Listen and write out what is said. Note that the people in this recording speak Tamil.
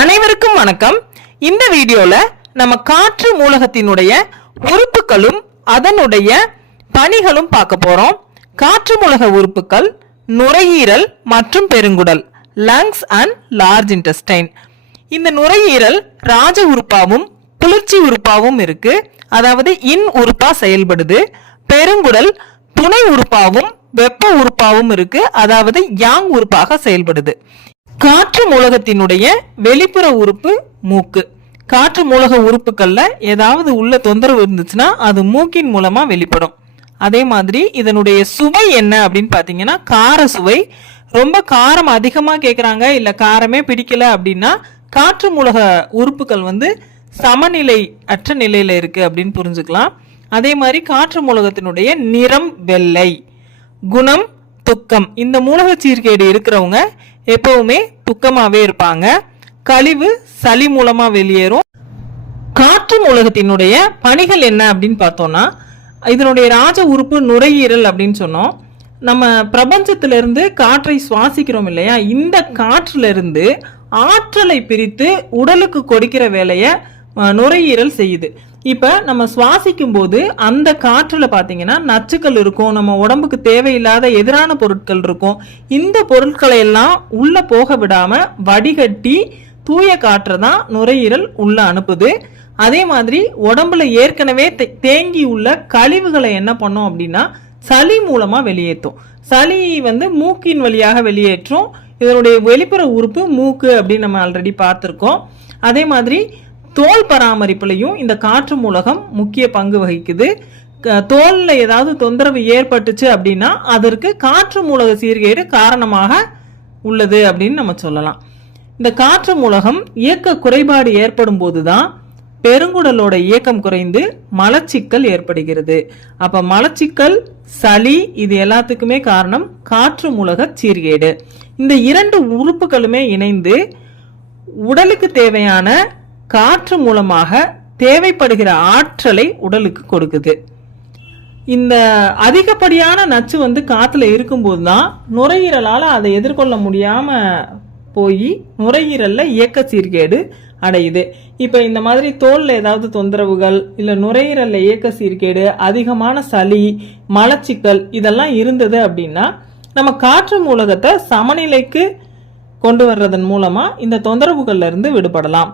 அனைவருக்கும் வணக்கம். இந்த வீடியோல நம்ம காற்று மூலகத்தினுடைய உறுப்புகளும் அதனுடைய பணிகளும் பார்க்க போறோம். காற்று மூலக உறுப்புகள் நுரையீரல் மற்றும் பெருங்குடல் லங்ஸ் அண்ட் லார்ஜ் இன்டெஸ்டைன் இந்த நுரையீரல் ராஜ உறுப்பாவும் குளிர்ச்சி உறுப்பாவும் இருக்கு. அதாவது இன் உறுப்பா செயல்படுது. பெருங்குடல் துணை உறுப்பாவும் வெப்ப உறுப்பாவும் இருக்கு. அதாவது யாங் உறுப்பாக செயல்படுது. காற்று மூலகத்தினுடைய வெளிப்புற உறுப்பு மூக்கு. காற்று மூலக உறுப்புகளில் ஏதாவது உள்ள தொந்தரவு இருந்துச்சுன்னா அது மூக்கின் மூலமா வெளிப்படும். அதே மாதிரி இதனுடைய சுவை என்ன அப்படின்னு பார்த்தீங்கன்னா கார சுவை. ரொம்ப காரம் அதிகமாக கேட்குறாங்க இல்லை காரமே பிடிக்கல அப்படின்னா காற்று மூலக உறுப்புகள் வந்து சமநிலை அற்ற நிலையில் இருக்கு அப்படின்னு புரிஞ்சுக்கலாம். அதே மாதிரி காற்று மூலகத்தினுடைய நிறம் வெள்ளை. குணம் துக்கம். இந்த மூலக சீர்கேடு இருக்கிறவங்க எப்பவுமே துக்கமாகவே இருப்பாங்க. கழிவு சளி மூலமாக வெளியேறும். காற்று மூலகத்தினுடைய பணிகள் என்ன அப்படின்னு பார்த்தோம்னா இதனுடைய ராஜ உறுப்பு நுரையீரல் அப்படின்னு சொன்னோம். நம்ம பிரபஞ்சத்திலிருந்து காற்றை சுவாசிக்கிறோம் இல்லையா? இந்த காற்றிலிருந்து ஆற்றலை பிரித்து உடலுக்கு கொடுக்கிற வேலையை நுரையீரல் செய்யுது. இப்போ நம்ம சுவாசிக்கும் போது அந்த காற்றில் பார்த்தீங்கன்னா நச்சுக்கள் இருக்கும் நம்ம உடம்புக்கு தேவையில்லாத எதிரான பொருட்கள் இருக்கும். இந்த பொருட்களை எல்லாம் உள்ள போக விடாம வடிகட்டி தூய காற்றை தான் நுரையீரல் உள்ள அனுப்புது. அதே மாதிரி உடம்புல ஏற்கனவே தே- தேங்கி உள்ள கழிவுகளை என்ன பண்ணோம் அப்படின்னா சளி மூலமா வெளியேற்றும். சளி வந்து மூக்கின் வழியாக வெளியேற்றும். இதனுடைய வெளிப்புற உறுப்பு மூக்கு அப்படின்னு நம்ம ஆல்ரெடி பார்த்துருக்கோம். அதே மாதிரி தோல் பராமரிப்புலையும் இந்த காற்று மூலகம் முக்கிய பங்கு வகிக்குது. க- ஏதாவது தொந்தரவு ஏற்பட்டுச்சு அப்படின்னா அதற்கு காற்று மூலக சீர்கேடு காரணமாக உள்ளது அப்படின்னு நம்ம சொல்லலாம். இந்த காற்று மூலகம் இயக்க குறைபாடு ஏற்படும் போதுதான் பெருங்குடலோட இயக்கம் குறைந்து மலச்சிக்கல் ஏற்படுகிறது. அப்போ மலச்சிக்கல் சளி இது எல்லாத்துக்குமே காரணம் காற்று மூலக சீர்கேடு. இந்த இரண்டு உறுப்புகளுமே இணைந்து உடலுக்கு தேவையான காற்று மூலமாக தேவைப்படுகிற ஆற்றலை உடலுக்கு கொடுக்குது. இந்த அதிகப்படியான நச்சு வந்து காற்றுல இருக்கும்போது தான் நுரையீரலால் அதை எதிர்கொள்ள முடியாமல் போய் நுரையீரலில் இயக்க சீர்கேடு அடையுது. இப்போ இந்த மாதிரி தோலில் ஏதாவது தொந்தரவுகள் இல்லை நுரையீரலில் இயக்க சீர்கேடு அதிகமான சளி மலச்சிக்கல் இதெல்லாம் இருந்தது அப்படின்னா நம்ம காற்று மூலகத்தை சமநிலைக்கு கொண்டு வர்றதன் மூலமாக இந்த தொந்தரவுகள்லேருந்து விடுபடலாம்.